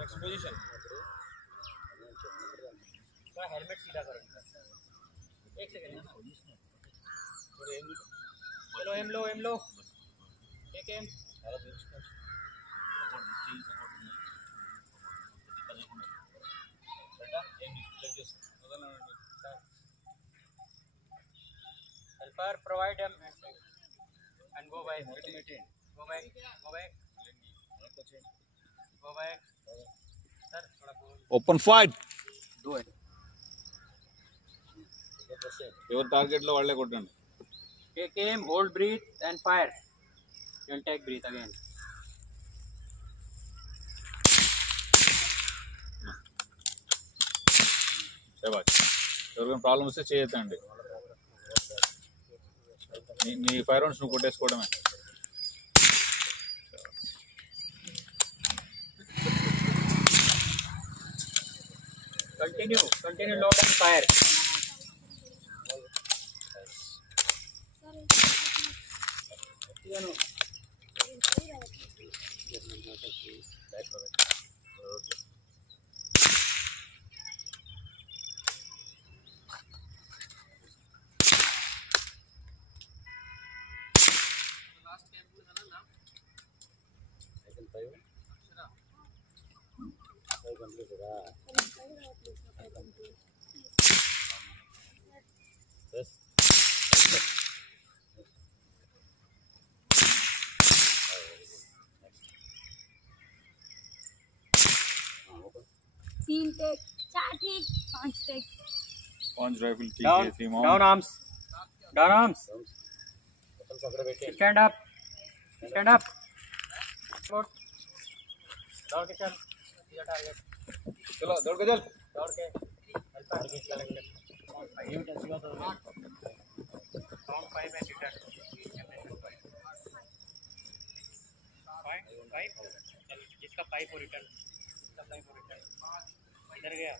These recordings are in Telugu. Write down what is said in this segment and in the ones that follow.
नेक्स्ट पोजीशन हेलमेट सीधा करो एक सेकंड चलो एम लो एक M helper provide him and go back sir open fight do it your target lo valle kottandi take aim hold breathe and fire you will take breathe again shabash ఎవరికైనా ప్రాబ్లమ్ వస్తే చేయొద్దండి నీ ఫైర్ రౌండ్స్ నువ్వు కొట్టేసుకోవడమే continue load and fire तीन take, 4 take, 5 take. Punch rifle down arms stand up good दौड़ के चल ये टारगेट चलो दौड़ के चल दौड़ के target collected count 5 and return 5 चल जिसका 5 और रिटर्न इधर गया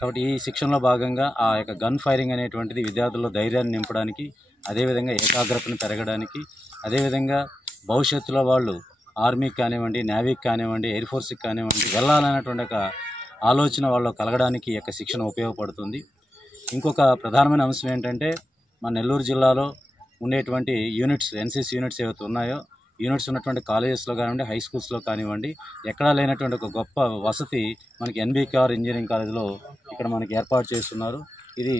కాబట్టి ఈ శిక్షణలో భాగంగా ఆ యొక్క గన్ ఫైరింగ్ అనేటువంటిది విద్యార్థుల్లో ధైర్యాన్ని నింపడానికి, అదేవిధంగా ఏకాగ్రతను పెరగడానికి, అదేవిధంగా భవిష్యత్తులో వాళ్ళు ఆర్మీకి కానివ్వండి, నేవీకి కానివ్వండి, ఎయిర్ ఫోర్స్కి కానివ్వండి వెళ్ళాలనేటువంటి ఒక ఆలోచన వాళ్ళు కలగడానికి ఈ యొక్క శిక్షణ ఉపయోగపడుతుంది. ఇంకొక ప్రధానమైన అంశం ఏంటంటే మన నెల్లూరు జిల్లాలో ఉండేటువంటి యూనిట్స్, ఎన్సీసీ యూనిట్స్ ఏవైతే ఉన్నాయో, యూనిట్స్ ఉన్నటువంటి కాలేజెస్లో కానివ్వండి, హై స్కూల్స్లో కానివ్వండి, ఎక్కడా లేనటువంటి ఒక గొప్ప వసతి మనకి ఎన్బీకేఆర్ ఇంజనీరింగ్ కాలేజీలో ఇక్కడ మనకి ఏర్పాటు చేస్తున్నారు. ఇది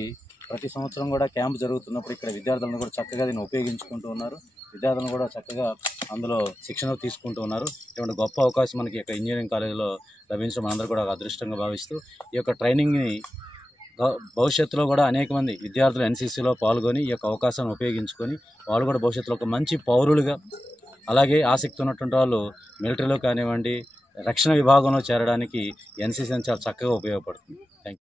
ప్రతి సంవత్సరం కూడా క్యాంప్ జరుగుతున్నప్పుడు ఇక్కడ విద్యార్థులను కూడా చక్కగా దీన్ని ఉపయోగించుకుంటూ ఉన్నారు. విద్యార్థులను కూడా చక్కగా అందులో శిక్షణ తీసుకుంటూ ఉన్నారు. ఇటువంటి గొప్ప అవకాశం మనకి ఇక్కడ ఇంజనీరింగ్ కాలేజీలో లభించడం మనందరూ కూడా అదృష్టంగా భావిస్తూ ఈ యొక్క ట్రైనింగ్ని భవిష్యత్తులో కూడా అనేక మంది విద్యార్థులు ఎన్సీసీలో పాల్గొని ఈ యొక్క అవకాశాన్ని ఉపయోగించుకొని వాళ్ళు కూడా భవిష్యత్తులో ఒక మంచి పౌరులుగా, అలాగే ఆసక్తి ఉన్నటువంటి వాళ్ళు మిలిటరీలో కానివ్వండి, రక్షణ విభాగంలో చేరడానికి ఎన్సీసీ చాలా చక్కగా ఉపయోగపడుతుంది. Thank you.